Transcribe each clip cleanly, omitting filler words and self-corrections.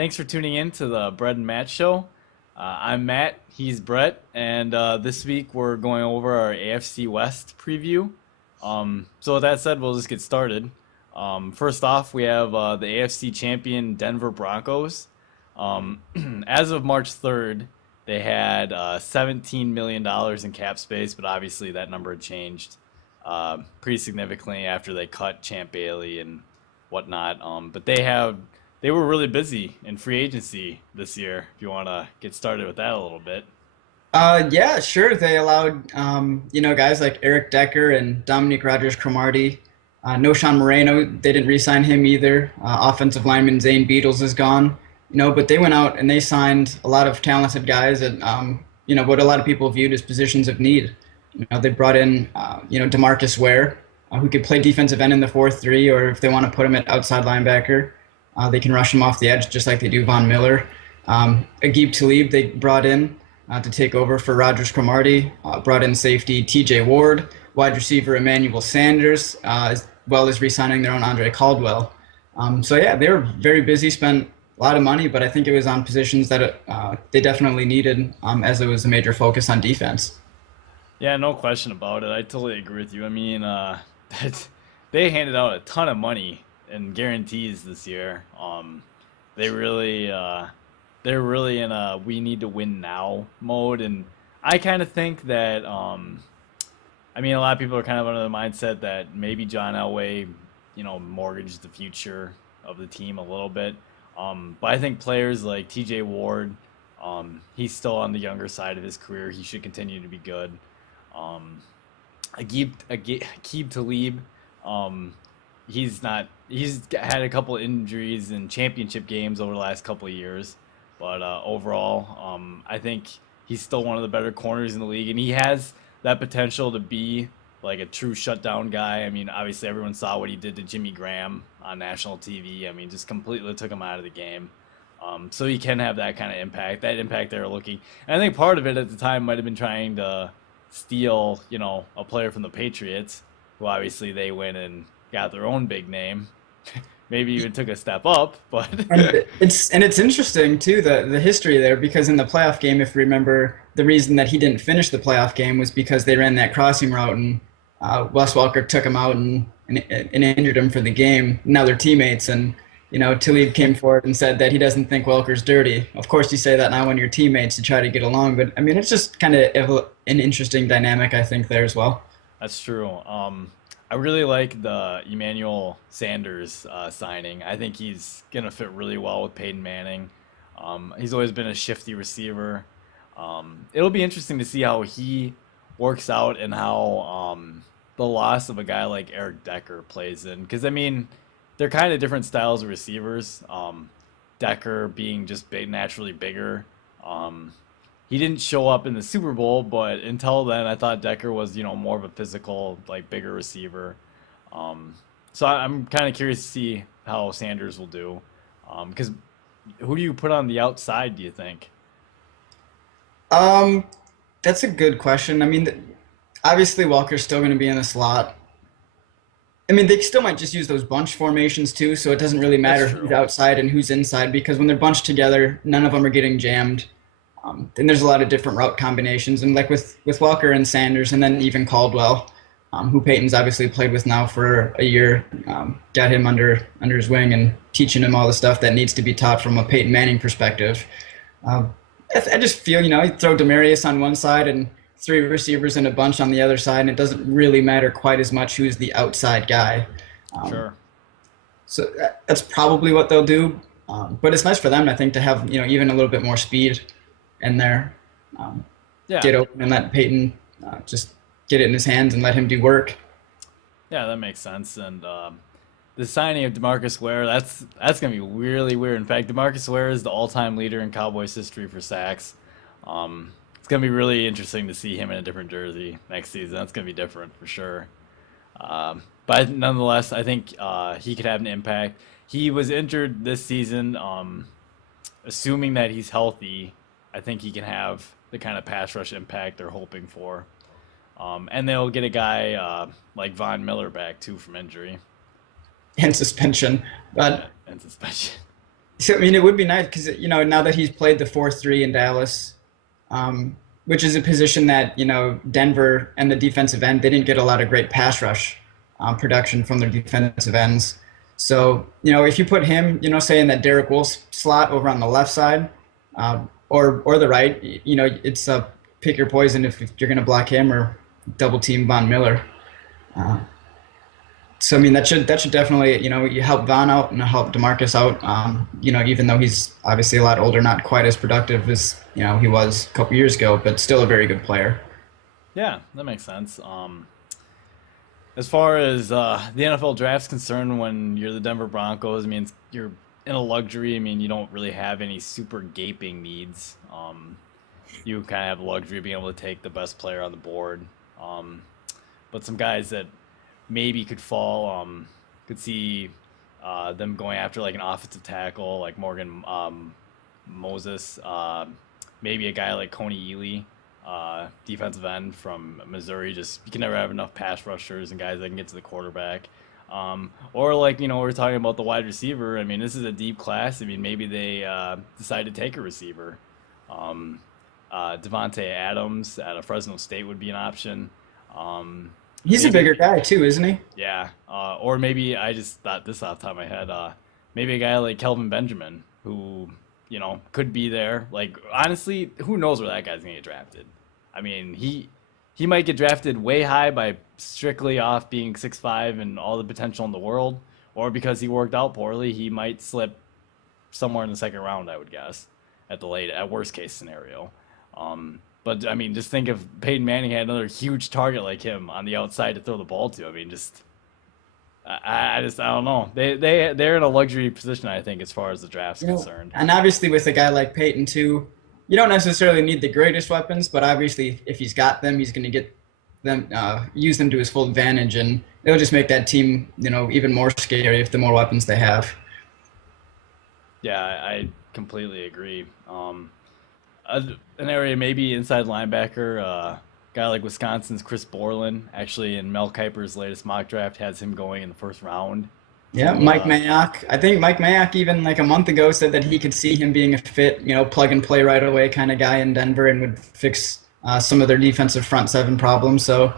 Thanks for tuning in to the Brett and Matt show. I'm Matt, he's Brett, and this week we're going over our AFC West preview. So with that said, we'll just get started. First off, we have the AFC champion Denver Broncos. Um, as of March 3rd, they had $17 million in cap space, but obviously that number had changed pretty significantly after they cut Champ Bailey and whatnot. But they were really busy in free agency this year. If you want to get started with that a little bit. Yeah, sure. They allowed, guys like Eric Decker and Dominique Rodgers-Cromartie. No Sean Moreno. They didn't re-sign him either. Offensive lineman Zane Beadles is gone. But they went out and they signed a lot of talented guys at, what a lot of people viewed as positions of need. They brought in, DeMarcus Ware, who could play defensive end in the 4-3, or if they want to put him at outside linebacker, they can rush him off the edge just like they do Von Miller. Agib Talib they brought in to take over for Rogers Cromartie, brought in safety TJ Ward, wide receiver Emmanuel Sanders, as well as re-signing their own Andre Caldwell. They were very busy, spent a lot of money, but I think it was on positions that they definitely needed, as it was a major focus on defense. Yeah, no question about it. I totally agree with you. I mean, they handed out a ton of money and guarantees this year. They really, they're really in a we need to win now mode, and I kind of think that, I mean, a lot of people are kind of under the mindset that maybe John Elway, mortgaged the future of the team a little bit. But I think players like T.J. Ward, he's still on the younger side of his career. He should continue to be good. Um, Aqib Talib, he's not. He's had a couple of injuries in championship games over the last couple of years, but overall, I think he's still one of the better corners in the league, and he has that potential to be like a true shutdown guy. I mean, obviously, everyone saw what he did to Jimmy Graham on national TV. I mean, just completely took him out of the game. So he can have that kind of impact. That impact they were looking, and I think part of it at the time might have been trying to steal, a player from the Patriots, who obviously they went and got their own big name. Maybe even took a step up, but And it's interesting too the history there, because in the playoff game, if you remember, the reason that he didn't finish the playoff game was because they ran that crossing route and Wes Welker took him out and injured him for the game. Now they're teammates, and Talib came forward and said that he doesn't think Welker's dirty. Of course, you say that now when you're teammates to try to get along, but I mean it's just kind of an interesting dynamic, I think, there as well. that's true. I really like the Emmanuel Sanders signing. I think he's gonna fit really well with Peyton Manning. He's always been a shifty receiver. It'll be interesting to see how he works out and how the loss of a guy like Eric Decker plays in. Because I mean, they're kind of different styles of receivers. Decker being just big, naturally bigger. Um, he didn't show up in the Super Bowl, but until then, I thought Decker was, more of a physical, like bigger receiver. Um, I'm kind of curious to see how Sanders will do. Because who do you put on the outside, do you think? Um, that's a good question. I mean, obviously Walker's still going to be in the slot. I mean, they still might just use those bunch formations too, so it doesn't really That's matter who's true. outside and who's inside, because when they're bunched together, none of them are getting jammed. Then there's a lot of different route combinations, and like with Walker and Sanders, and then even Caldwell, who Peyton's obviously played with now for a year, got him under his wing and teaching him all the stuff that needs to be taught from a Peyton Manning perspective. I just feel, you throw Demarius on one side and three receivers in a bunch on the other side, and it doesn't really matter quite as much who's the outside guy. Um, Sure. that's probably what they'll do. But it's nice for them, I think, to have even a little bit more speed in there. Um, Yeah. get open and let Peyton just get it in his hands and let him do work. Yeah, that makes sense. And the signing of Demarcus Ware, that's gonna be really weird. In fact, Demarcus Ware is the all-time leader in Cowboys history for sacks. It's gonna be really interesting to see him in a different jersey next season. That's gonna be different for sure. But nonetheless, I think he could have an impact. He was injured this season. Assuming that he's healthy, I think he can have the kind of pass rush impact they're hoping for. And they'll get a guy like Von Miller back too from injury And suspension. But and suspension. So, I mean, it would be nice because, now that he's played the 4-3 in Dallas, which is a position that, Denver and the defensive end, they didn't get a lot of great pass rush production from their defensive ends. So, if you put him, say in that Derek Wolf slot over on the left side, or the right, it's pick your poison if you're going to block him or double team Von Miller. Uh, so I mean that should definitely you help Von out and help Demarcus out. Even though he's obviously a lot older, not quite as productive as he was a couple years ago, but still a very good player. Yeah, that makes sense. As far as the NFL draft's concerned, when you're the Denver Broncos, I mean, you're in a luxury. I mean, you don't really have any super gaping needs. You kind of have the luxury of being able to take the best player on the board. Um, but some guys that maybe could fall, could see them going after like an offensive tackle, like Morgan Moses, maybe a guy like Coney Ely, defensive end from Missouri. Just you can never have enough pass rushers and guys that can get to the quarterback. Or like we're talking about the wide receiver. I mean, this is a deep class. I mean, maybe they decide to take a receiver. Um, Devonte Adams out of Fresno State would be an option. Um, He's a maybe bigger guy too, isn't he? yeah, or maybe I just thought this off the top of my head. Maybe a guy like Kelvin Benjamin, who could be there. Like honestly, who knows where that guy's gonna get drafted? I mean, he might get drafted way high by strictly off being 6'5" and all the potential in the world, or because he worked out poorly, he might slip somewhere in the second round. I would guess at worst case scenario. But I mean, just think if Peyton Manning had another huge target like him on the outside to throw the ball to. I mean, just I don't know. They're in a luxury position, I think, as far as the draft's concerned. And obviously with a guy like Peyton too, you don't necessarily need the greatest weapons, but obviously if he's got them, he's going to get them, use them to his full advantage, and it'll just make that team, even more scary if the more weapons they have. Yeah, I completely agree. An area maybe inside linebacker, guy like Wisconsin's Chris Borland, actually in Mel Kiper's latest mock draft has him going in the first round Yeah, to Mike Mayock. I think Mike Mayock even like a month ago said that he could see him being a fit, plug and play right away kind of guy in Denver and would fix some of their defensive front seven problems. So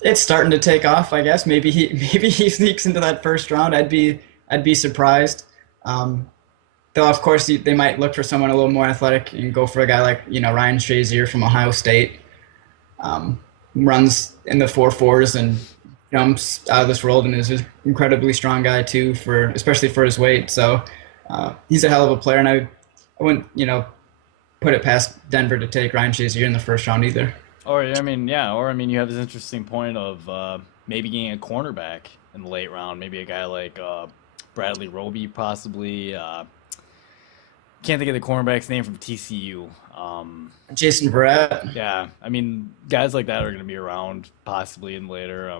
it's starting to take off, I guess. Maybe he maybe he sneaks into that first round. I'd be surprised. Um, Though of course they might look for someone a little more athletic and go for a guy like Ryan Shazier from Ohio State. Runs in the 4.4s and jumps out of this world and is an incredibly strong guy too, for especially for his weight. So he's a hell of a player, and I wouldn't put it past Denver to take Ryan Shazier in the first round either. Or I mean, yeah, or I mean, you have this interesting point of maybe getting a cornerback in the late round, maybe a guy like Bradley Roby, possibly. Can't think of the cornerback's name from TCU. Jason Verrett. Yeah, I mean, guys like that are going to be around possibly in later.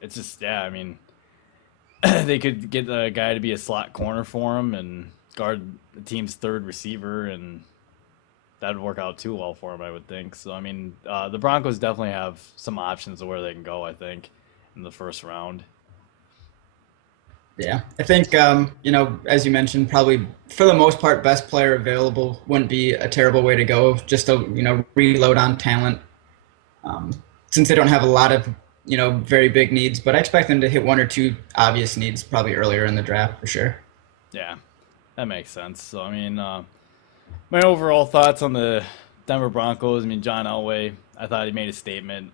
It's just, yeah, I mean, they could get a guy to be a slot corner for him and guard the team's third receiver, and that would work out too well for him, I would think. So, I mean, the Broncos definitely have some options of where they can go, I think, in the first round. Yeah, I think as you mentioned, probably for the most part, best player available wouldn't be a terrible way to go. Just to reload on talent, since they don't have a lot of very big needs. But I expect them to hit one or two obvious needs probably earlier in the draft for sure. Yeah, that makes sense. So, I mean, my overall thoughts on the Denver Broncos. I mean, John Elway, I thought he made a statement.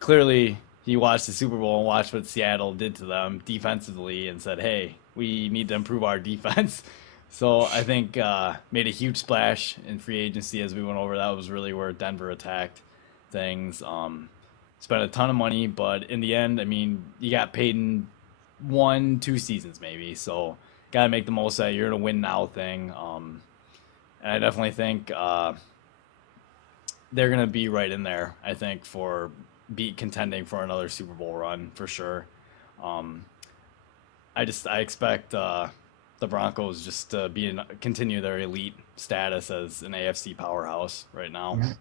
Clearly, he watched the Super Bowl and watched what Seattle did to them defensively and said, "Hey, we need to improve our defense." So I think made a huge splash in free agency as we went over. That was really where Denver attacked things. Spent a ton of money, but in the end, I mean, you got paid in 1, 2 seasons maybe. So got to make the most of that. You're in a win now thing. And I definitely think they're gonna be right in there. I think for beat contending for another Super Bowl run for sure. Um, I expect the Broncos just to continue their elite status as an AFC powerhouse right now. Yeah.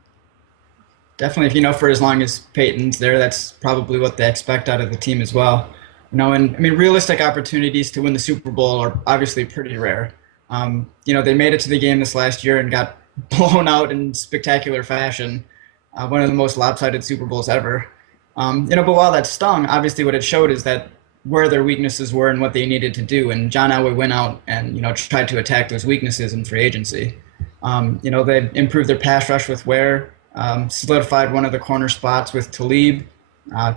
Definitely, if for as long as Peyton's there, that's probably what they expect out of the team as well. And I mean, realistic opportunities to win the Super Bowl are obviously pretty rare. They made it to the game this last year and got blown out in spectacular fashion, one of the most lopsided Super Bowls ever. But while that stung, obviously what it showed is that where their weaknesses were and what they needed to do. And John Elway went out and tried to attack those weaknesses in free agency. They improved their pass rush with Ware, solidified one of the corner spots with Talib,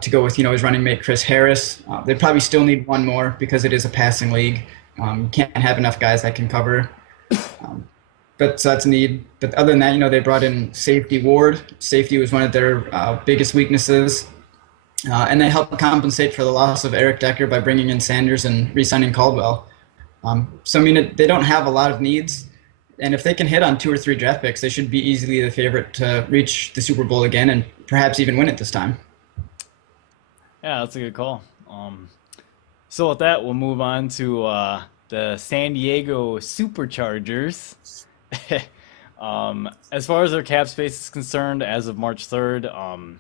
to go with his running mate Chris Harris. They probably still need one more because it is a passing league. Can't have enough guys that can cover. Um, but so that's a need. But other than that, they brought in safety Ward. Safety was one of their biggest weaknesses. And they helped compensate for the loss of Eric Decker by bringing in Sanders and re-signing Caldwell. So, I mean, they don't have a lot of needs. And if they can hit on 2 or 3 draft picks, they should be easily the favorite to reach the Super Bowl again and perhaps even win it this time. Yeah, that's a good call. So with that, we'll move on to the San Diego Superchargers. As far as their cap space is concerned, as of March 3rd,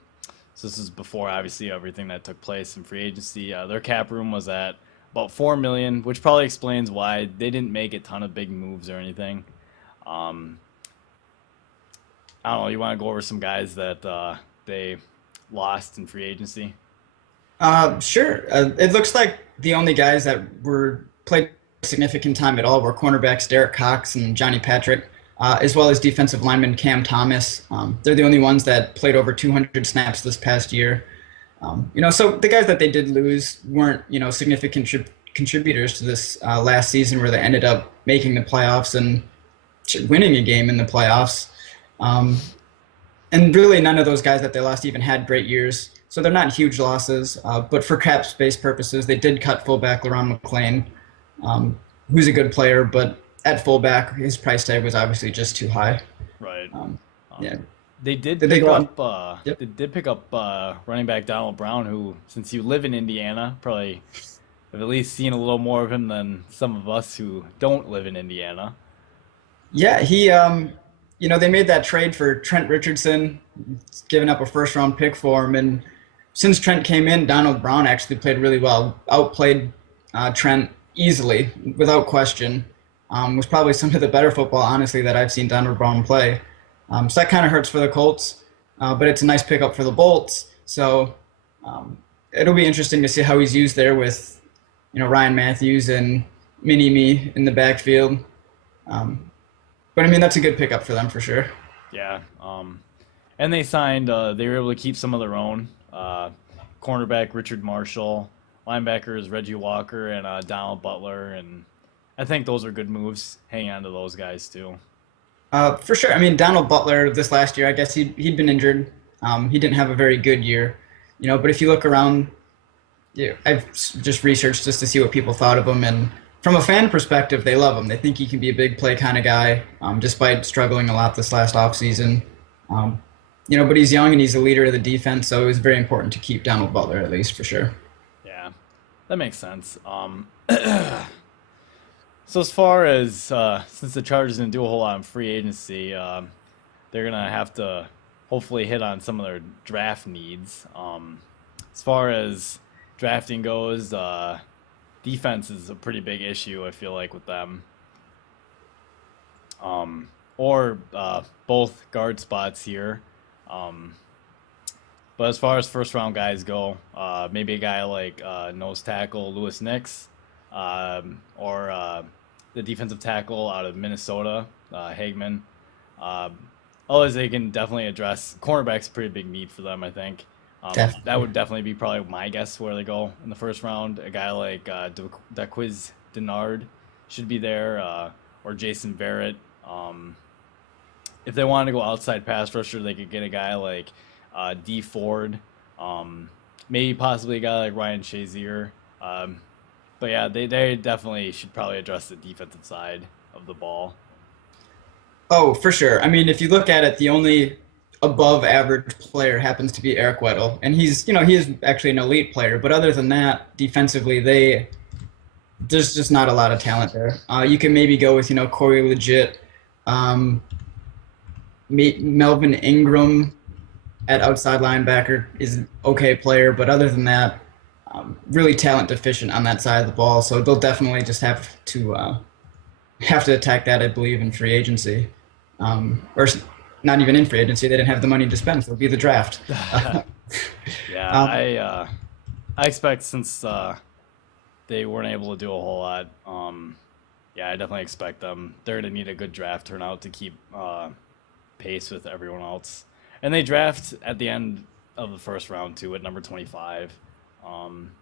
so this is before obviously everything that took place in free agency. Their cap room was at about 4 million, which probably explains why they didn't make a ton of big moves or anything. Um, I don't know. You want to go over some guys that they lost in free agency? Sure. It looks like the only guys that were played significant time at all were cornerbacks Derek Cox and Johnny Patrick, as well as defensive lineman Cam Thomas. They're the only ones that played over 200 snaps this past year. So the guys that they did lose weren't, significant contributors to this last season where they ended up making the playoffs and winning a game in the playoffs. And really none of those guys that they lost even had great years. So they're not huge losses. But for cap space purposes, they did cut fullback LaRon McClain, who's a good player, but at fullback, his price tag was obviously just too high. Right. Yeah. They did Did they pick go on? up. Yep. They did pick up running back Donald Brown, who, since you live in Indiana, probably have at least seen a little more of him than some of us who don't live in Indiana. Yeah, they made that trade for Trent Richardson, giving up a first round pick for him. And since Trent came in, Donald Brown actually played really well, outplayed Trent easily, without question. Was probably some of the better football, honestly, that I've seen Donald Brown play. So that kind of hurts for the Colts, but it's a nice pickup for the Bolts. So it'll be interesting to see how he's used there with, Ryan Matthews and Mini Me in the backfield. But I mean, that's a good pickup for them for sure. Yeah. And they signed. They were able to keep some of their own. Cornerback Richard Marshall, linebackers Reggie Walker and Donald Butler, and I think those are good moves. Hang on to those guys too. For sure. I mean, Donald Butler this last year, I guess he'd been injured. He didn't have a very good year, but if you look around, yeah, I've just researched just to see what people thought of him, and from a fan perspective, they love him. They think he can be a big play kind of guy, despite struggling a lot this last offseason. But he's young and he's the leader of the defense, so it was very important to keep Donald Butler at least for sure. Yeah, that makes sense. So as far as since the Chargers didn't do a whole lot in free agency, they're gonna have to hopefully hit on some of their draft needs. As far as drafting goes, defense is a pretty big issue. I feel like with them, or both guard spots here. But as far as first round guys go, maybe a guy like nose tackle Lewis Nix, or the defensive tackle out of Minnesota, Hagman. Otherwise, they can definitely address cornerback's a pretty big need for them, I think. That would definitely be probably my guess where they go in the first round. A guy like Daquiz Denard should be there, or Jason Verrett. If they wanted to go outside pass rusher, they could get a guy like D Ford, maybe possibly a guy like Ryan Shazier. But yeah, they definitely should probably address the defensive side of the ball. Oh, for sure. I mean, if you look at it, the only above average player happens to be Eric Weddle, and he is actually an elite player. But other than that, defensively, there's just not a lot of talent there. You can maybe go with Corey Legit, Melvin Ingram at outside linebacker is an okay player, but other than that, really talent deficient on that side of the ball. So they'll definitely just have to attack that, I believe, in free agency, or not even in free agency. They didn't have the money to spend, so it'll be the draft. Yeah, Um, I expect since they weren't able to do a whole lot. Yeah, I definitely expect them. They're gonna need a good draft turnout to keep pace with everyone else. And they draft at the end of the first round too, at number 25. Um,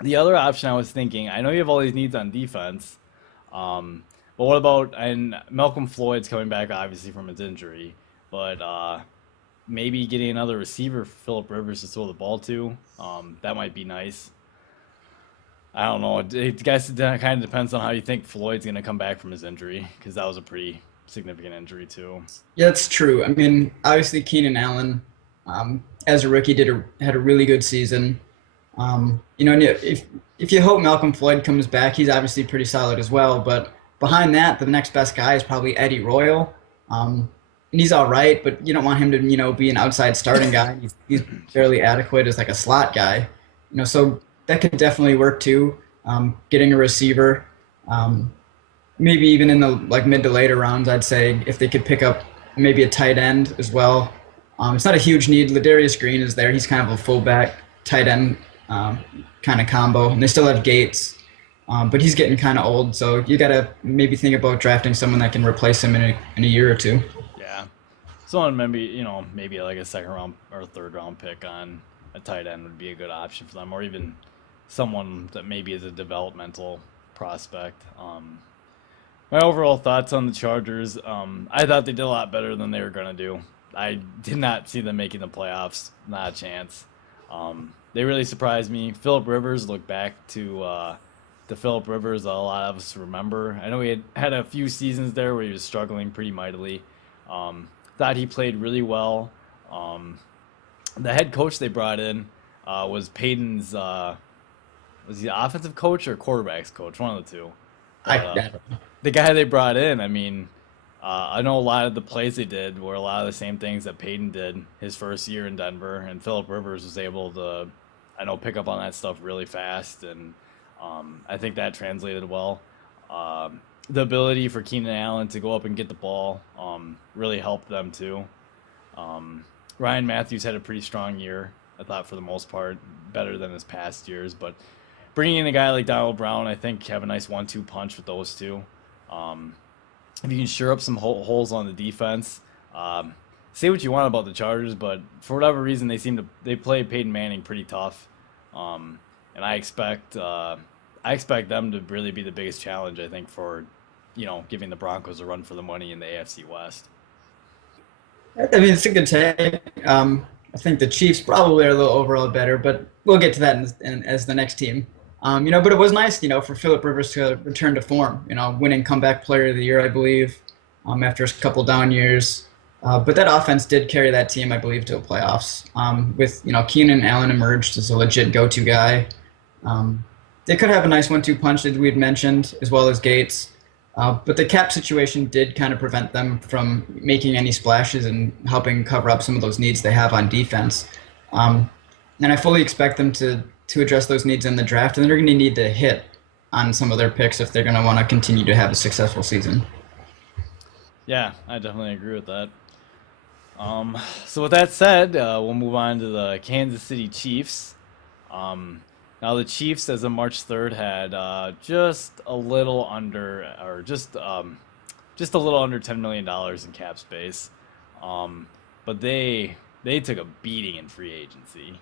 the other option I was thinking, I know you have all these needs on defense, but what about, and Malcolm Floyd's coming back obviously from his injury, but maybe getting another receiver for Philip Rivers to throw the ball to. That might be nice. I don't know. I guess it kind of depends on how you think Floyd's going to come back from his injury, because that was a pretty significant injury too. yeah, that's true. I mean, obviously Keenan Allen, as a rookie, had a really good season. And if you hope Malcolm Floyd comes back, he's obviously pretty solid as well. But behind that, the next best guy is probably Eddie Royal. And he's all right, but you don't want him to, be an outside starting guy. He's fairly adequate as like a slot guy. So that could definitely work too. Getting a receiver, maybe even in the like mid to later rounds, I'd say if they could pick up maybe a tight end as well. It's not a huge need. Ladarius Green is there. He's kind of a fullback tight end kind of combo, and they still have Gates, but he's getting kind of old. So you got to maybe think about drafting someone that can replace him in a year or two. Yeah. Someone maybe, maybe like a second round or third round pick on a tight end would be a good option for them, or even someone that maybe is a developmental prospect. My overall thoughts on the Chargers, I thought they did a lot better than they were going to do. I did not see them making the playoffs, not a chance. They really surprised me. Philip Rivers, look back to the Philip Rivers a lot of us remember. I know he had a few seasons there where he was struggling pretty mightily. Thought he played really well. The head coach they brought in was Peyton's, was he the offensive coach or quarterbacks coach? One of the two. I, But the guy they brought in, I mean, I know a lot of the plays they did were a lot of the same things that Peyton did his first year in Denver, and Philip Rivers was able to, I know, pick up on that stuff really fast, and I think that translated well. The ability for Keenan Allen to go up and get the ball really helped them too. Ryan Matthews had a pretty strong year, I thought, for the most part, better than his past years, but bringing in a guy like Donald Brown, I think have a nice 1-2 punch with those two. If you can shore up some holes on the defense, say what you want about the Chargers, but for whatever reason, they play Peyton Manning pretty tough, and I expect them to really be the biggest challenge. I think for giving the Broncos a run for the money in the AFC West. I mean, it's a good take. I think the Chiefs probably are a little overall better, but we'll get to that as the next team. But it was nice, for Philip Rivers to return to form. Winning comeback player of the year, I believe, after a couple down years. But that offense did carry that team, I believe, to the playoffs. With Keenan Allen emerged as a legit go-to guy. They could have a nice 1-2 punch that we had mentioned, as well as Gates. But the cap situation did kind of prevent them from making any splashes and helping cover up some of those needs they have on defense. And I fully expect them to address those needs in the draft, and they're going to need to hit on some of their picks if they're going to want to continue to have a successful season. Yeah, I definitely agree with that. So with that said, we'll move on to the Kansas City Chiefs. Now the Chiefs, as of March 3rd, had just a little under, or just a little under $10 million in cap space. But they took a beating in free agency.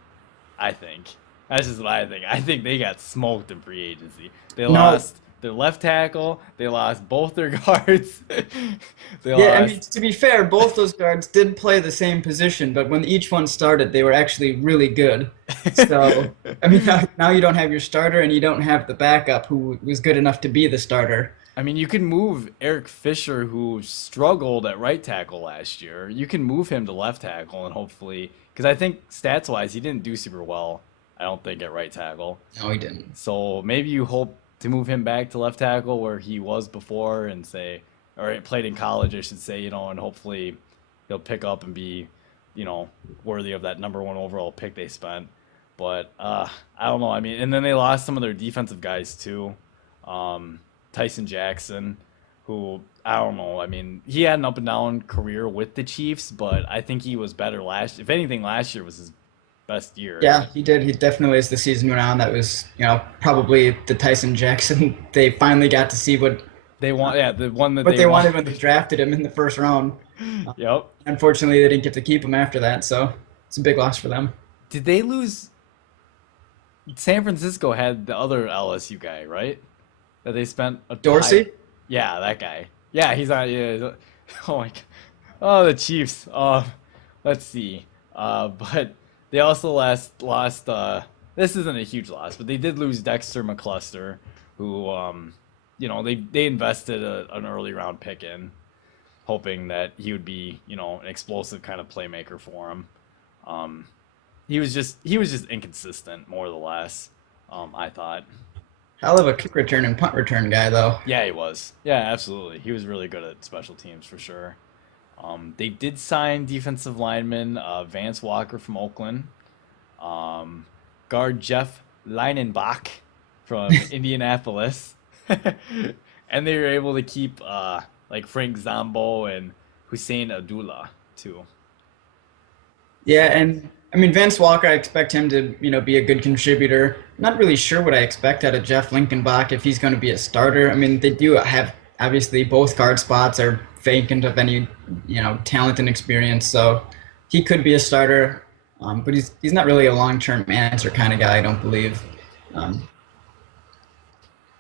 I think that's just what I think. I think they got smoked in free agency. They No, lost their left tackle. They lost both their guards. They yeah, I mean, lost. to be fair, both those guards did play the same position, but when each one started, they were actually really good. So, I mean, now you don't have your starter and you don't have the backup who was good enough to be the starter. I mean, you can move Eric Fisher, who struggled at right tackle last year. You can move him to left tackle, and hopefully, because I think stats wise, he didn't do super well. I don't think at right tackle. No, he didn't. So maybe you hope to move him back to left tackle where he was before, and say, or he played in college, I should say, and hopefully he'll pick up and be, worthy of that number one overall pick they spent. But I don't know. I mean, and then they lost some of their defensive guys too. Um, Tyson Jackson, who I don't know. I mean, he had an up and down career with the Chiefs, but I think he was better last. If anything, last year was his best year. Yeah, he did. He definitely, as the season went on, that was, probably the Tyson Jackson. They finally got to see They want, yeah, the one that what they they want. wanted when they drafted him in the first round. Yep. Unfortunately, they didn't get to keep him after that, so it's a big loss for them. Did they lose? San Francisco had the other LSU guy, right? That they spent a high. Dorsey? Yeah, that guy. Yeah, he's on. Yeah. Oh my God. Oh, the Chiefs. Let's see. But they also lost. This isn't a huge loss, but they did lose Dexter McCluster, who they invested an early round pick in, hoping that he would be an explosive kind of playmaker for him. Um, he was just inconsistent more or less. I thought. Hell of a kick return and punt return guy, though. Yeah, he was. Yeah, absolutely. He was really good at special teams for sure. They did sign defensive lineman Vance Walker from Oakland, um, guard Jeff Leinenbach from Indianapolis, and they were able to keep like Frank Zombo and Hussein Abdullah too. Yeah, So and I mean Vance Walker, I expect him to, be a good contributor. Not really sure what I expect out of Jeff Linkenbach if he's going to be a starter. I mean, they do have obviously both guard spots are vacant of any, talent and experience, so he could be a starter. But he's not really a long-term answer kind of guy, I don't believe. Um,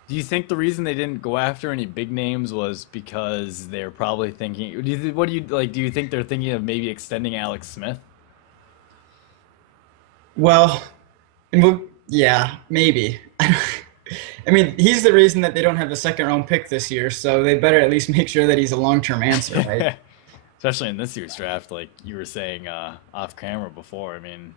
do you think the reason they didn't go after any big names was because they're probably thinking? What do you like? Do you think they're thinking of maybe extending Alex Smith? well, yeah, maybe. I mean, he's the reason that they don't have a second round pick this year, so they better at least make sure that he's a long term answer, right? Especially in this year's draft, like you were saying off camera before. I mean,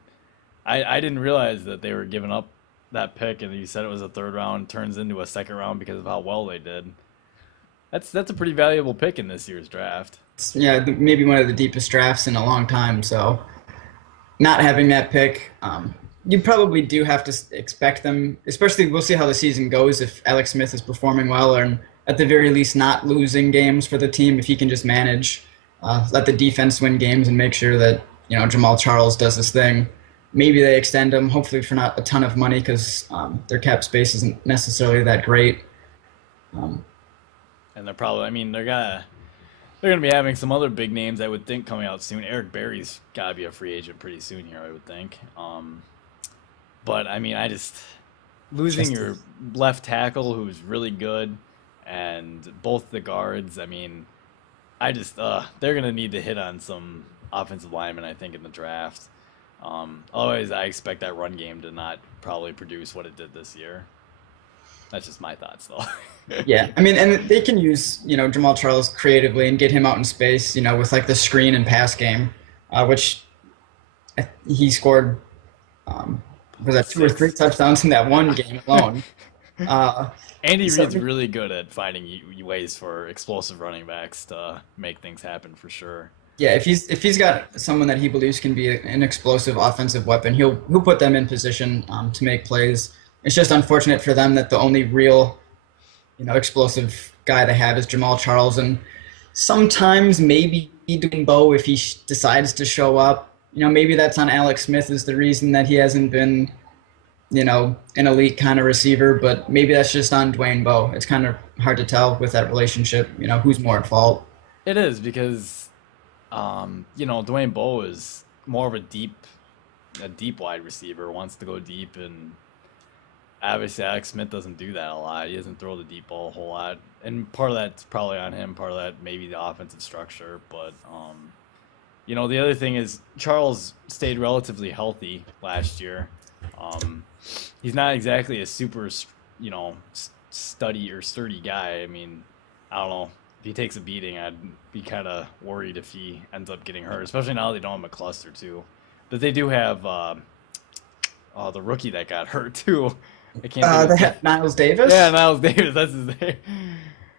I didn't realize that they were giving up that pick, and you said it was a third round, turns into a second round because of how well they did. That's a pretty valuable pick in this year's draft. Yeah, maybe one of the deepest drafts in a long time. So not having that pick, you probably do have to expect them. Especially, we'll see how the season goes if Alex Smith is performing well, or at the very least not losing games for the team. If he can just manage, let the defense win games, and make sure that Jamal Charles does his thing. Maybe they extend him, hopefully for not a ton of money, because their cap space isn't necessarily that great. Um, And they're probably, I mean, they're gonna be having some other big names I would think coming out soon. Eric Berry's gotta be a free agent pretty soon here, I would think. But I mean, I just losing just your left tackle who's really good, and both the guards. I mean, I just they're gonna need to hit on some offensive linemen, I think, in the draft. Otherwise, I expect that run game to not probably produce what it did this year. That's just my thoughts, though. Yeah, I mean, and they can use Jamal Charles creatively and get him out in space, with like the screen and pass game, which he scored. Was that two or three Six. touchdowns in that one game alone? Uh, Andy so Reid's really good at finding ways for explosive running backs to make things happen for sure. yeah, if he's got someone that he believes can be an explosive offensive weapon, he'll put them in position to make plays. It's just unfortunate for them that the only real explosive guy they have is Jamal Charles, and sometimes maybe doing Bo if he decides to show up. Maybe that's on Alex Smith is the reason that he hasn't been, an elite kind of receiver, but maybe that's just on Dwayne Bowe. It's kind of hard to tell with that relationship, who's more at fault. It is because, Dwayne Bowe is more of a deep wide receiver, wants to go deep, and obviously Alex Smith doesn't do that a lot. He doesn't throw the deep ball a whole lot, and part of that's probably on him. Part of that maybe the offensive structure, but the other thing is Charles stayed relatively healthy last year. Um, he's not exactly a super, sturdy guy. I mean, I don't know. If he takes a beating, I'd be kind of worried if he ends up getting hurt, especially now they don't have a cluster too. But they do have the rookie that got hurt too. I can't think They of. had Niles Yeah, Davis, Miles Davis. That's his name.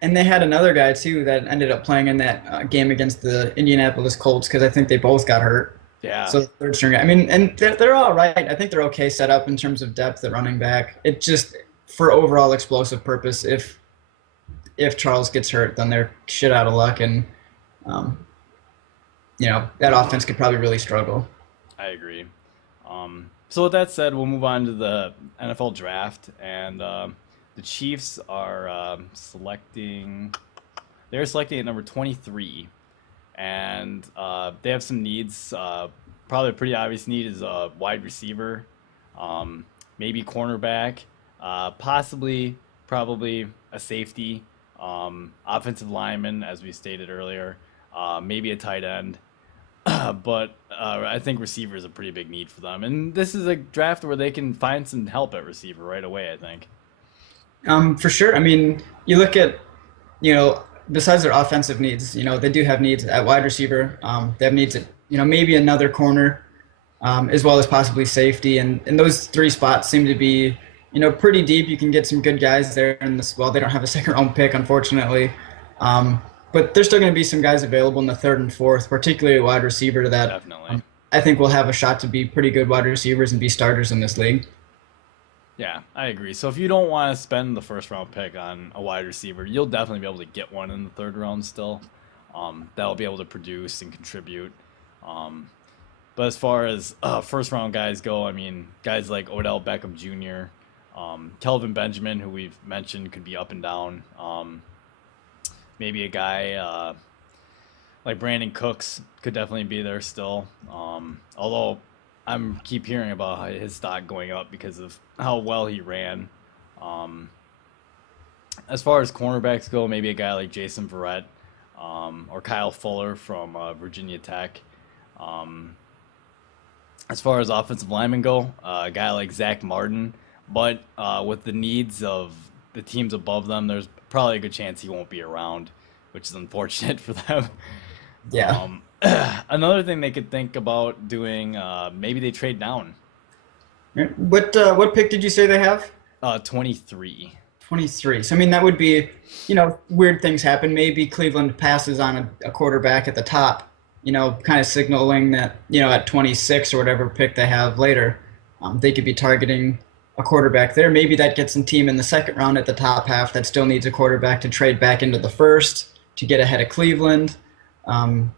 and they had another guy too that ended up playing in that game against the Indianapolis Colts because I think they both got hurt. Yeah, So third string. I mean, and they're all right. I think they're okay set up in terms of depth at running back. It just for overall explosive purpose. If Charles gets hurt, then they're shit out of luck, and um, that offense could probably really struggle. I agree. So with that said, we'll move on to the NFL draft, and the Chiefs are selecting. They're selecting at number 23, and they have some needs. Probably a pretty obvious need is a wide receiver, um, maybe cornerback, possibly, probably a safety, offensive lineman, as we stated earlier, maybe a tight end. But I think receiver is a pretty big need for them, and this is a draft where they can find some help at receiver right away. I think. For sure. I mean, you look at besides their offensive needs, they do have needs at wide receiver. They have needs at maybe another corner, as well as possibly safety, and those three spots seem to be pretty deep. You can get some good guys there in this. Well, they don't have a second round pick, unfortunately. Um, but there's still going to be some guys available in the third and fourth, particularly wide receiver that Definitely. I think will have a shot to be pretty good wide receivers and be starters in this league. Yeah, I agree. So if you don't want to spend the first round pick on a wide receiver, you'll definitely be able to get one in the third round still. That'll be able to produce and contribute. Um, but as far as first round guys go, I mean, guys like Odell Beckham Jr., Kelvin Benjamin, who we've mentioned could be up and down. Maybe a guy like Brandon Cooks could definitely be there still. Although I'm keep hearing about his stock going up because of how well he ran. Um, as far as cornerbacks go, maybe a guy like Jason Verrett or Kyle Fuller from Virginia Tech. Um, as far as offensive linemen go, a guy like Zach Martin. But with the needs of the teams above them, there's probably a good chance he won't be around, which is unfortunate for them. Yeah. Another thing they could think about doing, maybe they trade down. What pick did you say they have? 23. 23. So I mean that would be, weird things happen. Maybe Cleveland passes on a quarterback at the top, kind of signaling that, at 26 or whatever pick they have later, they could be targeting a quarterback there. Maybe that gets some team in the second round at the top half that still needs a quarterback to trade back into the first to get ahead of Cleveland. Um,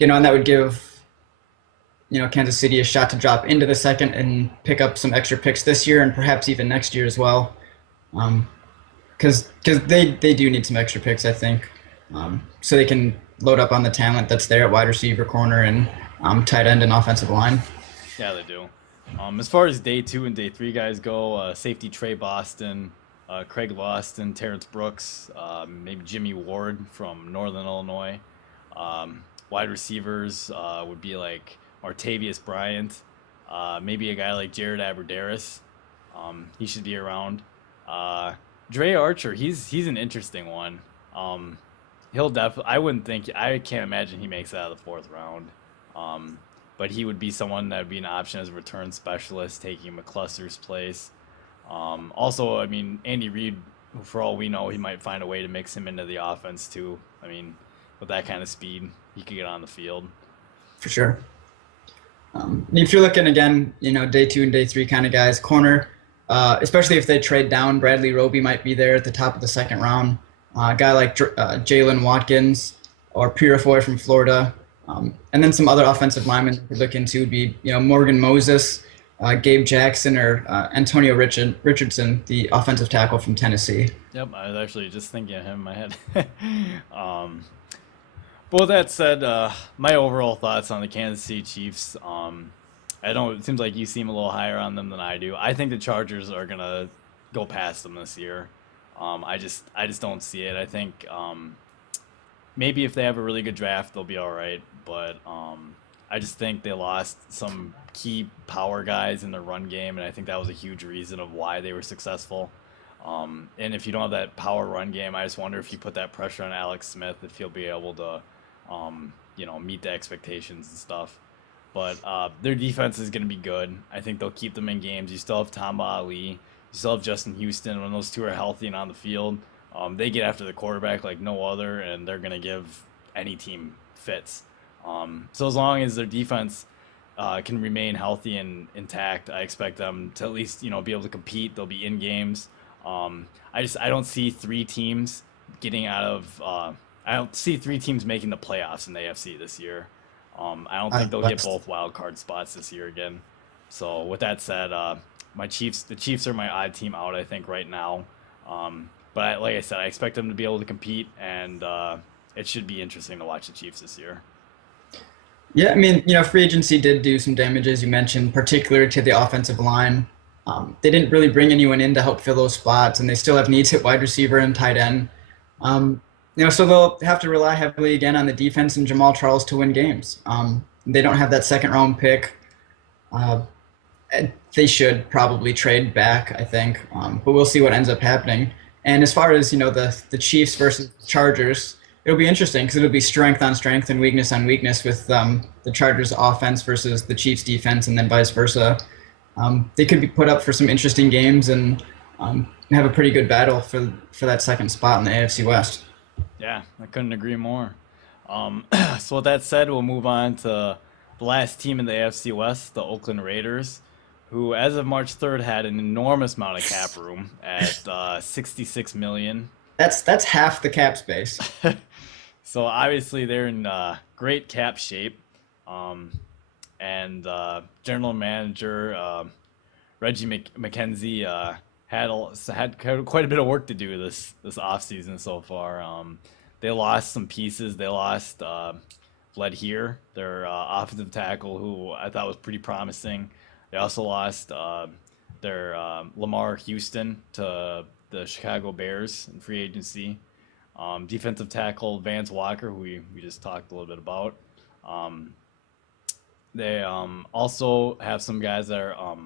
and that would give, Kansas City a shot to drop into the second and pick up some extra picks this year and perhaps even next year as well. Because they do need some extra picks, I think, so they can load up on the talent that's there at wide receiver, corner, and tight end and offensive line. Yeah, they do. As far as day two and day three guys go, safety Trey Boston, Craig Lawson, Terrence Brooks, maybe Jimmy Ward from Northern Illinois. Wide receivers would be like Martavius Bryant, maybe a guy like Jared Abbrederis. He should be around. Dre Archer, he's an interesting one. He'll definitely. I wouldn't think. I can't imagine he makes it out of the fourth round. Um, but he would be someone that would be an option as a return specialist, taking McCluster's place. Also, I mean, Andy Reid, for all we know, he might find a way to mix him into the offense too. I mean, with that kind of speed, he could get on the field. For sure. If you're looking again, day two and day three kind of guys, corner, especially if they trade down, Bradley Roby might be there at the top of the second round. A guy like Jalen Watkins or Purifoy from Florida. And then some other offensive linemen to look into would be, Morgan Moses, Gabe Jackson, or Antonio Richardson, the offensive tackle from Tennessee. Yep, I was actually just thinking of him in my head. But with that said, my overall thoughts on the Kansas City Chiefs, I don't. It seems like you seem a little higher on them than I do. I think the Chargers are gonna go past them this year. I just don't see it. I think maybe if they have a really good draft, they'll be all right. But I just think they lost some key power guys in their run game, and I think that was a huge reason of why they were successful. And if you don't have that power run game, I just wonder if you put that pressure on Alex Smith, if he'll be able to, meet the expectations and stuff. But their defense is going to be good. I think they'll keep them in games. You still have Tamba Ali. You still have Justin Houston. When those two are healthy and on the field, they get after the quarterback like no other, and they're going to give any team fits. So as long as their defense can remain healthy and intact, I expect them to at least be able to compete. They'll be in games. I don't see three teams getting out of. I don't see three teams making the playoffs in the AFC this year. I don't think they'll get West. both wild card spots this year again. So with that said, the Chiefs are my odd team out. I think right now. Like I said, I expect them to be able to compete, and it should be interesting to watch the Chiefs this year. Yeah, I mean, free agency did do some damage, as you mentioned, particular to the offensive line. They didn't really bring anyone in to help fill those spots, and they still have needs at wide receiver and tight end. Um, so they'll have to rely heavily again on the defense and Jamal Charles to win games. They don't have that second round pick. Uh, they should probably trade back, I think, but we'll see what ends up happening. And as far as the Chiefs versus Chargers, it'll be interesting because it'll be strength on strength and weakness on weakness with the Chargers offense versus the Chiefs defense, and then vice versa. They could be put up for some interesting games and have a pretty good battle for that second spot in the AFC West. Yeah, I couldn't agree more. Um, so with that said, we'll move on to the last team in the AFC West, the Oakland Raiders, who, as of March 3rd, had an enormous amount of cap room at 66 million. That's half the cap space. So obviously they're in great cap shape. Um, and General Manager Reggie McKenzie had quite a bit of work to do this offseason so far. They lost some pieces. They lost Vlad here, their offensive tackle, who I thought was pretty promising. They also lost their Lamar Houston to the Chicago Bears in free agency. Defensive tackle Vance Walker, who we just talked a little bit about. Um, they also have some guys that are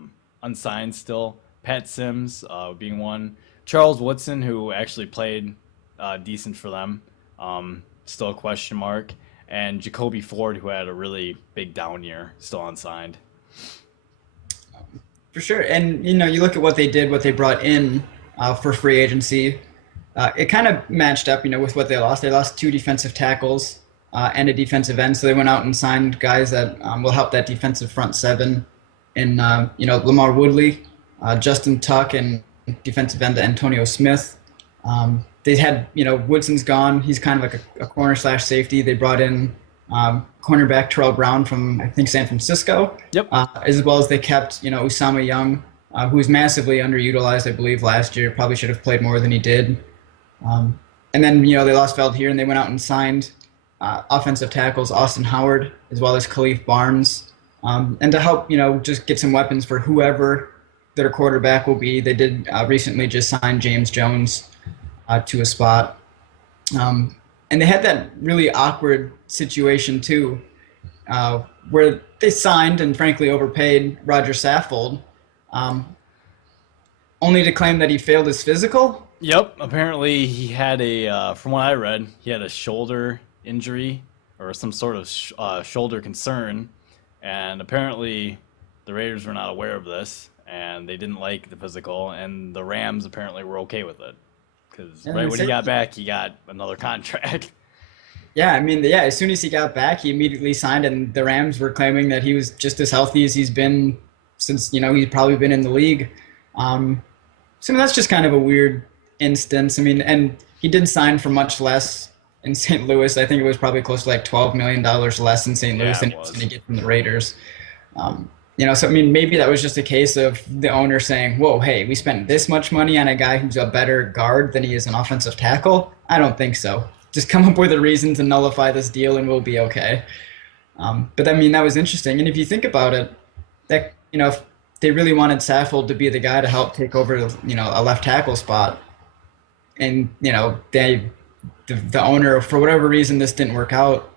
unsigned still. Pat Sims being one. Charles Woodson, who actually played decent for them, still a question mark. And Jacoby Ford, who had a really big down year, still unsigned. For sure. And you look at what they did, what they brought in for free agency. It kind of matched up, with what they lost. They lost two defensive tackles and a defensive end, so they went out and signed guys that will help that defensive front seven. And Lamar Woodley, Justin Tuck, and defensive end Antonio Smith. They had Woodson's gone. He's kind of like a corner slash safety. They brought in cornerback Terrell Brown from I think San Francisco. Yep. As well as they kept Usama Young, who was massively underutilized, I believe, last year. Probably should have played more than he did. And then they lost Veld here, and they went out and signed offensive tackles Austin Howard as well as Khalif Barnes, and to help just get some weapons for whoever their quarterback will be. They did recently just sign James Jones to a spot, and they had that really awkward situation too, where they signed and frankly overpaid Roger Saffold, only to claim that he failed his physical. Yep. Apparently, he had from what I read, he had a shoulder injury or some sort of shoulder concern, and apparently, the Raiders were not aware of this, and they didn't like the physical, and the Rams apparently were okay with it because Yeah, right when he got back, he got another contract. Yeah, I mean, yeah, as soon as he got back, he immediately signed, and the Rams were claiming that he was just as healthy as he's been since, he's probably been in the league. So I mean, that's just kind of a weird instance. I mean, and he did sign for much less in St. Louis. I think it was probably close to like $12 million less in St. Louis Yeah, than it he was was. going to get from the Raiders. So I mean, maybe that was just a case of the owner saying, "Whoa, hey, we spent this much money on a guy who's a better guard than he is an offensive tackle." I don't think so. Just come up with a reason to nullify this deal, and we'll be okay. But I mean, that was interesting. And if you think about it, that if they really wanted Saffold to be the guy to help take over, a left tackle spot, and the owner, for whatever reason, this didn't work out,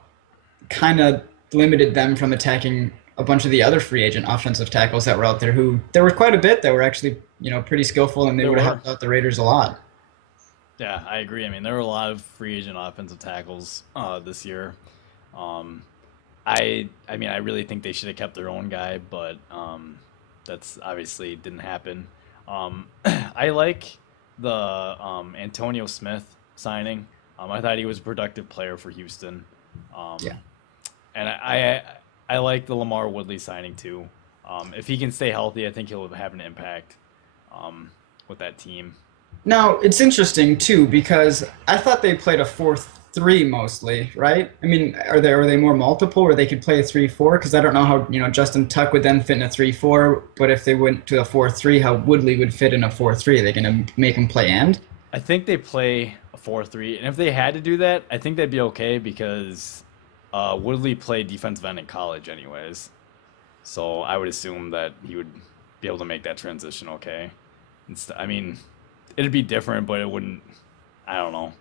kind of limited them from attacking a bunch of the other free agent offensive tackles that were out there. Who there were quite a bit that were actually pretty skillful, and they There would have were. helped out the Raiders a lot. Yeah, I agree. I mean, there were a lot of free agent offensive tackles this year. Um, I mean, I really think they should have kept their own guy, but that's obviously didn't happen. I like the Antonio Smith signing. I thought he was a productive player for Houston. Um, Yeah. And I like the Lamar Woodley signing too. If he can stay healthy, I think he'll have an impact um, with that team. Now, it's interesting too because I thought they played a 4-3 mostly, right? I mean, are they more multiple where they could play a 3-4? Because I don't know how, Justin Tuck would then fit in a 3-4, but if they went to a 4-3, how Woodley would fit in a 4-3? Are they going to make him play end? I think they play a 4-3, and if they had to do that, I think they'd be okay because Woodley played defensive end in college, anyways. So I would assume that he would be able to make that transition okay. I mean, it'd be different, but it wouldn't. I don't know.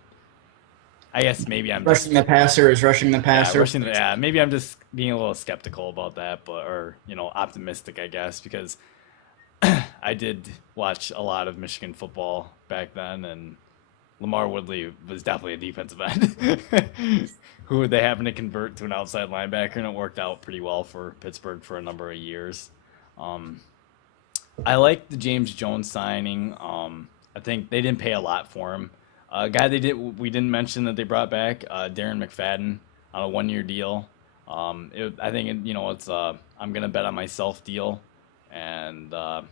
I guess maybe I'm Rushing just the passer is rushing the yeah passer. rushing. Yeah, maybe I'm just being a little skeptical about that, but or optimistic, I guess, because I did watch a lot of Michigan football back then, and Lamar Woodley was definitely a defensive end who they happened to convert to an outside linebacker, and it worked out pretty well for Pittsburgh for a number of years. Um, I like the James Jones signing. I think they didn't pay a lot for him. A guy we didn't mention that they brought back, Darren McFadden on a 1 year deal. I think it's I'm gonna bet on myself deal, and I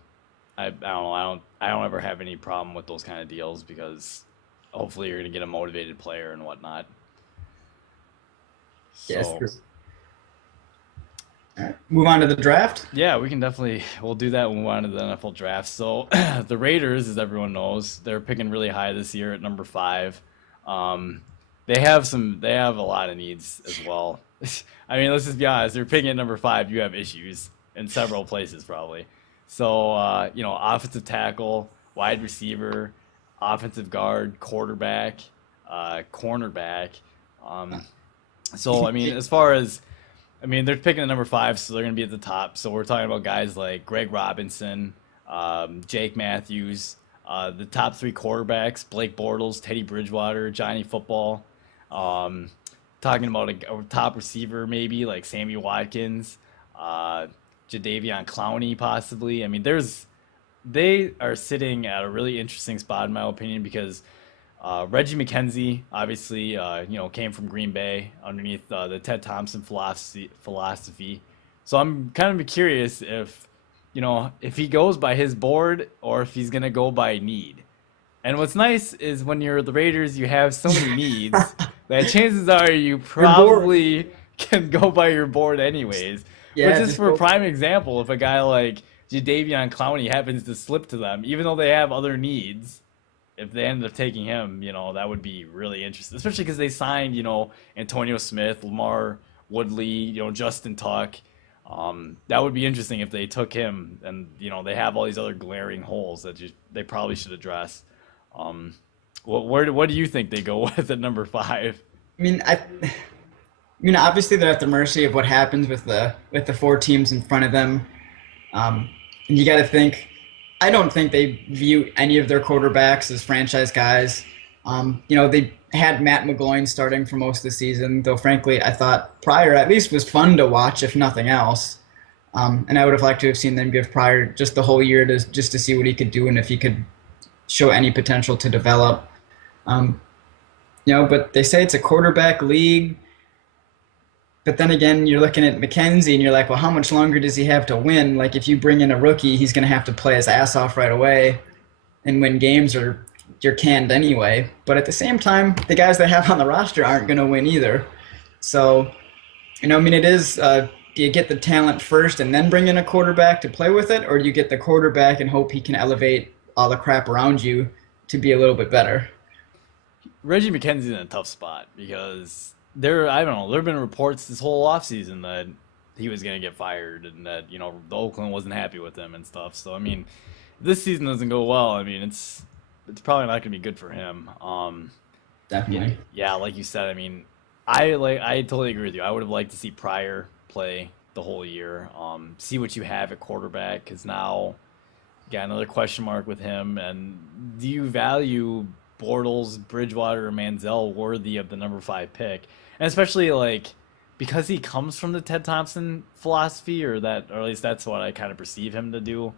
don't know I don't ever have any problem with those kind of deals because hopefully you're gonna get a motivated player and whatnot. Yes. So True. All right. Move on to the draft. yeah, we'll do that when we move on to the NFL draft. So the Raiders, as everyone knows, they're picking really high this year at number 5. Um, they have a lot of needs as well. I mean, let's just be honest. They're picking at number 5. You have issues in several places probably. So offensive tackle, wide receiver, offensive guard, quarterback, cornerback. Um, so I mean, as far as they're picking at number 5, so they're going to be at the top. So we're talking about guys like Greg Robinson, Jake Matthews, the top 3 quarterbacks: Blake Bortles, Teddy Bridgewater, Johnny Football. Um, Talking about a top receiver maybe like Sammy Watkins, uh, Jadavion Clowney possibly. I mean, they are sitting at a really interesting spot in my opinion because Reggie McKenzie obviously came from Green Bay underneath the Ted Thompson philosophy. So I'm kind of curious if he goes by his board or if he's gonna go by need. And what's nice is when you're the Raiders, you have so many needs that chances are you You're bored. probably can go by your board anyways. But Yeah, just just for a go. prime example, if a guy like Jadavion Clowney happens to slip to them, even though they have other needs, if they end up taking him, that would be really interesting. Especially because they signed, Antonio Smith, Lamar Woodley, Justin Tuck. That would be interesting if they took him, and they have all these other glaring holes that they probably should address. Um, what do you think they go with at number 5? I mean, obviously they're at the mercy of what happens with the 4 teams in front of them. And you got to think, I don't think they view any of their quarterbacks as franchise guys. They had Matt McGloin starting for most of the season, though frankly, I thought Pryor at least was fun to watch, if nothing else. And I would have liked to have seen them give Pryor just the whole year to see what he could do and if he could show any potential to develop. Um, but they say it's a quarterback league. But then again, you're looking at McKenzie and you're like, well, how much longer does he have to win? Like, if you bring in a rookie, he's going to have to play his ass off right away and win games or you're canned anyway. But at the same time, the guys they have on the roster aren't going to win either. So, it is, do you get the talent first and then bring in a quarterback to play with it? Or do you get the quarterback and hope he can elevate all the crap around you to be a little bit better? Reggie McKenzie's in a tough spot because I don't know, there have been reports this whole offseason that he was going to get fired and that, the Oakland wasn't happy with him and stuff. So, I mean, if this season doesn't go well, I mean, it's probably not going to be good for him. Yeah, Definitely. yeah, like you said, I mean, I totally agree with you. I would have liked to see Pryor play the whole year. See what you have at quarterback because now you got another question mark with him. And do you value Bortles, Bridgewater, or Manziel worthy of the number 5 pick? And especially like because he comes from the Ted Thompson philosophy, or at least that's what I kind of perceive him to do.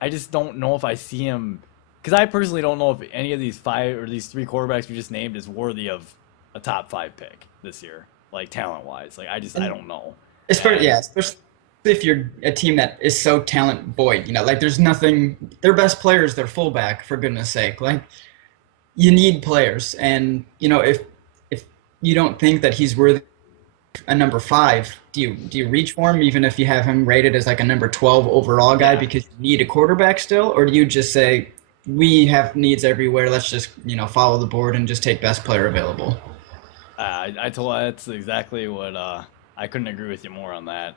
I just don't know if I see him because I personally don't know if any of these 5 or these 3 quarterbacks we just named is worthy of a top 5 pick this year. like talent wise. Like I And don't know. especially, And yeah, especially if you're a team that is so talent void, like there's nothing. Their best player is their fullback, for goodness sake. Like you need players, and if you don't think that he's worthy a number five, do you reach for him even if you have him rated as like a number 12 overall guy yeah, because you need a quarterback still, or do you just say we have needs everywhere? Let's just follow the board and just take best player available. I told that's exactly what I couldn't agree with you more on that.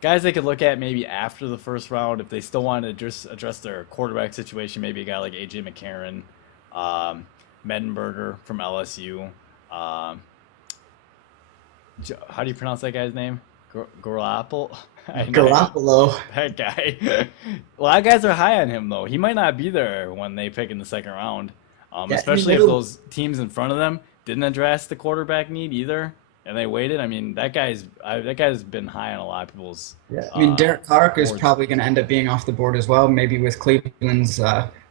Guys they could look at maybe after the first round if they still want to just address their quarterback situation. Maybe a guy like AJ McCarron, um, Mettenberger from LSU. Um, how do you pronounce that guy's name? Garoppolo? I know Garoppolo. that guy. A lot of guys are high on him though. He might not be there when they pick in the second round, Yeah, I mean, especially if those teams in front of them didn't address the quarterback need either, and they waited. I mean, that guy's been high on a lot of people's yeah. I mean, Derek Carr is boards. probably going to end up being off the board as well. Maybe with Cleveland's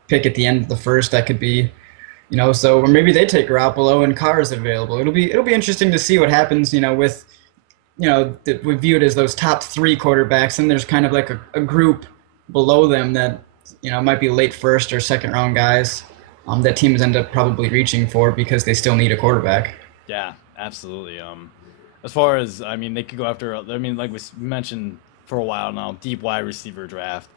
pick at the end of the first, that could be, so or maybe they take Garoppolo and Carr is available. It'll be interesting to see what happens. With that we view it as those top three quarterbacks, and there's kind of like a group below them that might be late first or second round guys that teams end up probably reaching for because they still need a quarterback. Yeah, absolutely. As far as I mean, they could go after. I mean, like we mentioned for a while now, deep wide receiver draft.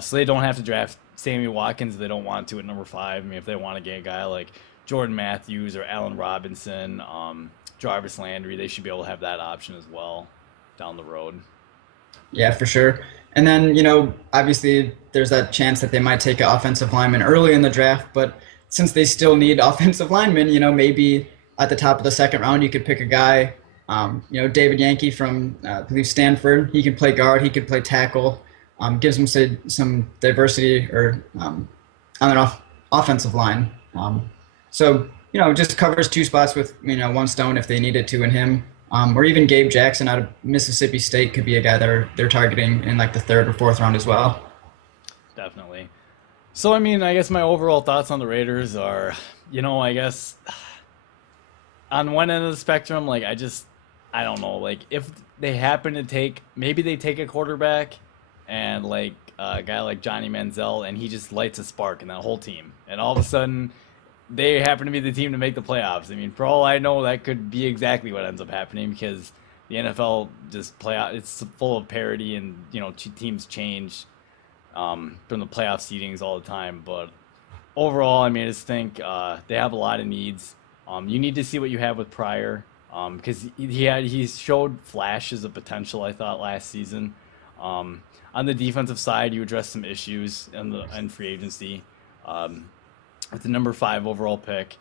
So they don't have to draft Sammy Watkins if they don't want to at number five. I mean, if they want to get a guy like Jordan Matthews or Allen Robinson, Jarvis Landry, they should be able to have that option as well down the road. Yeah, for sure. And then, obviously there's that chance that they might take an offensive lineman early in the draft, but since they still need offensive linemen, maybe at the top of the second round you could pick a guy, David Yankee from, I believe, Stanford. He could play guard, he could play tackle, gives them some diversity or on an offensive line. So, just covers two spots with, one stone if they needed to in him. Or even Gabe Jackson out of Mississippi State could be a guy that they're targeting in like the third or fourth round as well. Definitely. So I mean, I guess my overall thoughts on the Raiders are, I guess on one end of the spectrum, like I don't know, like if they happen to take, maybe they take a quarterback and like a guy like Johnny Manziel, and he just lights a spark in that whole team, and all of a sudden they happen to be the team to make the playoffs. I mean, for all I know, that could be exactly what ends up happening because the NFL just play out. It's full of parity, and teams change from the playoff seedings all the time. But overall, I mean, I just think they have a lot of needs. You need to see what you have with Pryor because he showed flashes of potential. I thought last season. On the defensive side, you address some issues in free agency. With the number five overall pick,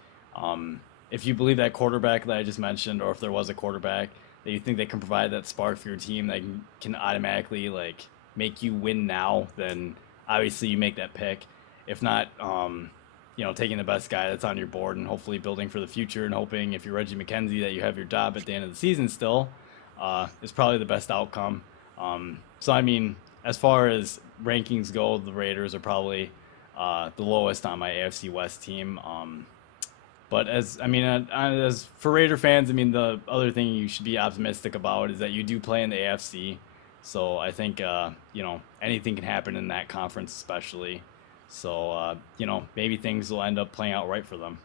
if you believe that quarterback that I just mentioned, or if there was a quarterback that you think they can provide that spark for your team that can automatically like make you win now, then obviously you make that pick. If not, taking the best guy that's on your board and hopefully building for the future and hoping if you're Reggie McKenzie that you have your job at the end of the season still, is probably the best outcome. So I mean, as far as rankings go, the Raiders are probably the lowest on my AFC West team. But as for Raider fans, I mean, the other thing you should be optimistic about is that you do play in the AFC. So I think anything can happen in that conference, especially. So maybe things will end up playing out right for them.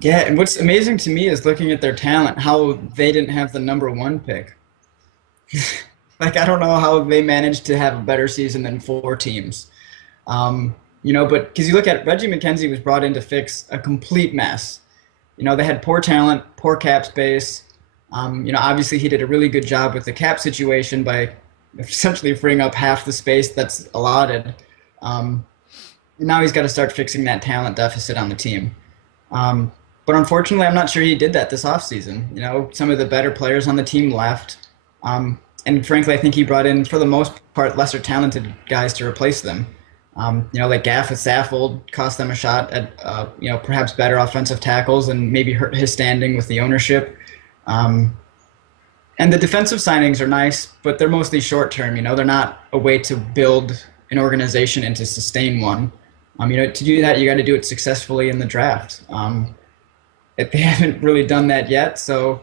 Yeah, and what's amazing to me is looking at their talent, how they didn't have the number one pick. Like, I don't know how they managed to have a better season than four teams. But because you look at Reggie McKenzie was brought in to fix a complete mess. They had poor talent, poor cap space. Obviously he did a really good job with the cap situation by essentially freeing up half the space that's allotted. Now he's got to start fixing that talent deficit on the team. But unfortunately, I'm not sure he did that this offseason. Some of the better players on the team left. And frankly, I think he brought in, for the most part, lesser talented guys to replace them. Like Gaff with Saffold cost them a shot at, perhaps better offensive tackles and maybe hurt his standing with the ownership. And the defensive signings are nice, but they're mostly short term. They're not a way to build an organization and to sustain one. To do that, you got to do it successfully in the draft. they haven't really done that yet. So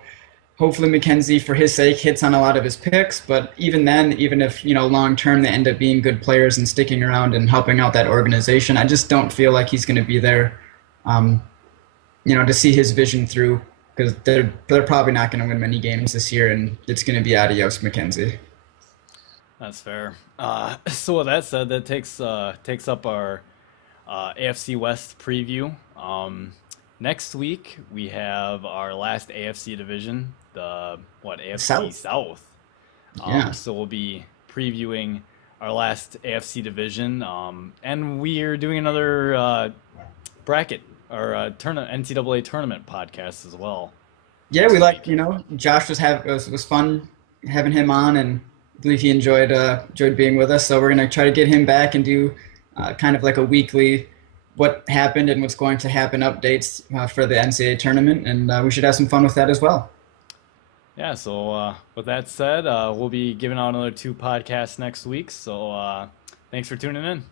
hopefully Mackenzie, for his sake, hits on a lot of his picks. But even then, even if long term they end up being good players and sticking around and helping out that organization, I just don't feel like he's going to be there, um, to see his vision through because they're probably not going to win many games this year, and it's going to be adios Mackenzie. That's fair. So with that said, that takes up our AFC West preview. Next week we have our last AFC division, the AFC South, South. yeah. So we'll be previewing our last AFC division, and we are doing another bracket or NCAA tournament podcast as well Yeah, we next like, week. Josh was fun having him on, and I believe he enjoyed being with us. So we're gonna try to get him back and do kind of like a weekly what happened and what's going to happen updates for the NCAA tournament, and we should have some fun with that as well. Yeah. So with that said, we'll be giving out another two podcasts next week. So thanks for tuning in.